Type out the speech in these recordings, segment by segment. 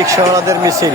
রিক্সাওয়ালাদের মিছিল।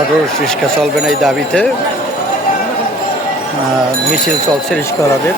Auto rickshaw চলবে না এই দাবিতে। মিছিল চলছে রিক্সাওয়ালাদের